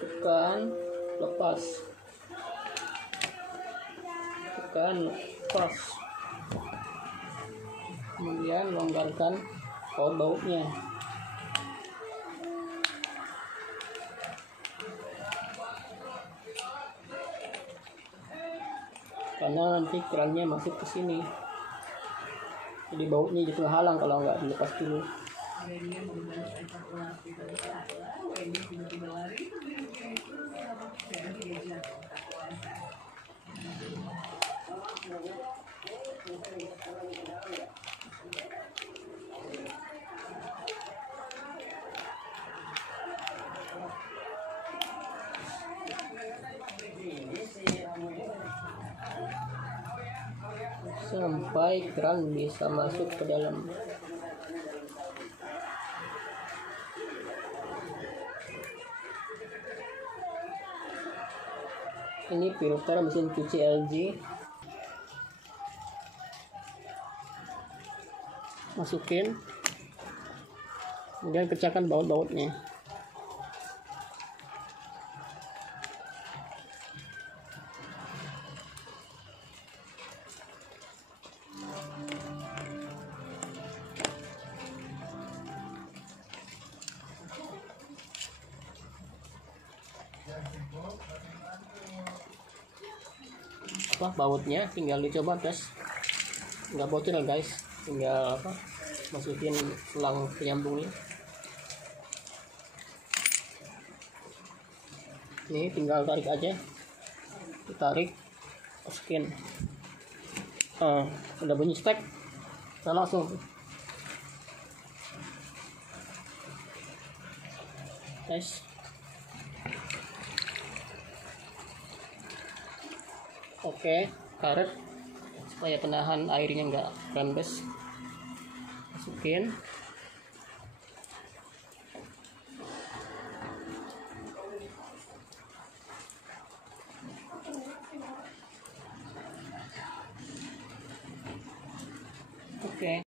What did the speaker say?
tekan, lepas, tekan, lepas, kemudian longgarkan baut-bautnya. Karena nanti kerannya masuk ke sini, jadi bautnya jadi penghalang kalau nggak dilepas dulu. Sampai keran bisa masuk ke dalam. Ini filter mesin cuci LG. Masukin, kemudian pecahkan baut-bautnya. Bautnya tinggal dicoba tes, nggak bocor guys, tinggal masukin selang penyambungnya. Ini tinggal tarik aja, ditarik, masukin. Udah bunyi stek, kita langsung guys. Oke, karet supaya penahan airnya nggak rembes, masukin. Oke.